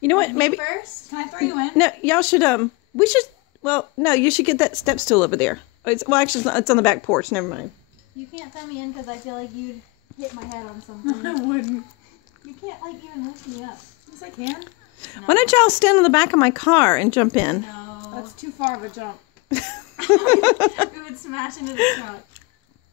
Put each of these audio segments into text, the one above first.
You know what? Maybe first. Can I throw you in? no. Y'all should we should. Well, no. You should get that step stool over there. Well, actually, it's on the back porch. Never mind. You can't throw me in because I feel like you'd hit my head on something. I wouldn't. You can't like even lift me up. Yes, I can. No. Why don't y'all stand on the back of my car and jump in? No. That's too far of a jump. We would smash into the truck.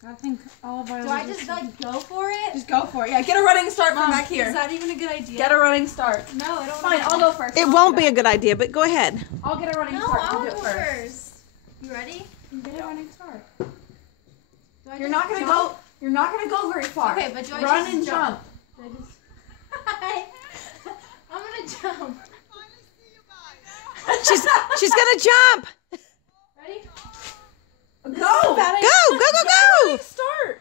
I think all of our. Do I just like go for it? Just go for it? Yeah, get a running start from back here. Is that even a good idea? Get a running start. No, I don't. Fine, I'll go first. It won't be a good idea, but go ahead. I'll get a running No, start. I'll do it go first. You ready? Get a running start. Do I You're just not gonna jump? go. You're not gonna go very far. Okay, but do I run just and jump? Do I just... I'm gonna jump. She's gonna jump. Ready? Go! Go, go, go, go! Start.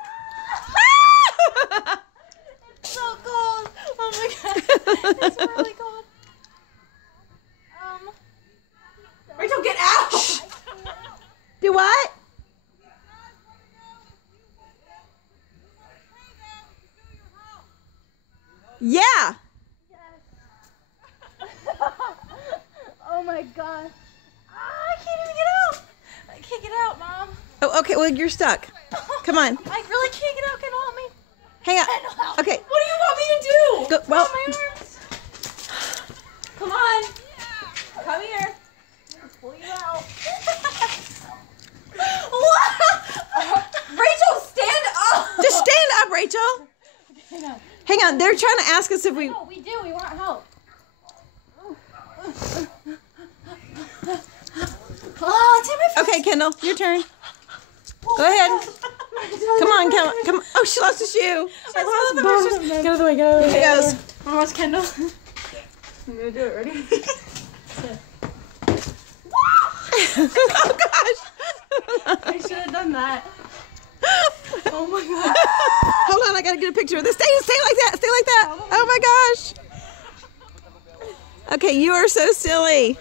It's so cold. Oh my god. It's really cold. Rachel, get out! Do what? Yeah. Oh my god. I can't even get out. I can't get out, Mom. Oh, okay. Well, you're stuck. Come on. I really can't get out. Can you help me? Hang on. Help. Okay. What do you want me to do? Go, well, My arms. Come on. Come here. I'll pull you out. Rachel, stand up. just stand up, Rachel. Hang on. Hang on. They're trying to ask us if we. No, we do. We want help. Oh, it's in my face. Okay, Kendall, your turn. Go ahead. Come on, come on. Oh, she lost a shoe. I lost both. Get out of the way. Get out of the way. Here goes. Wanna watch Kendall? I'm gonna do it. Ready? Oh gosh. I should have done that. Oh my god. Hold on, I gotta get a picture of this. Stay like that. Stay like that. Oh my gosh. Okay, you are so silly.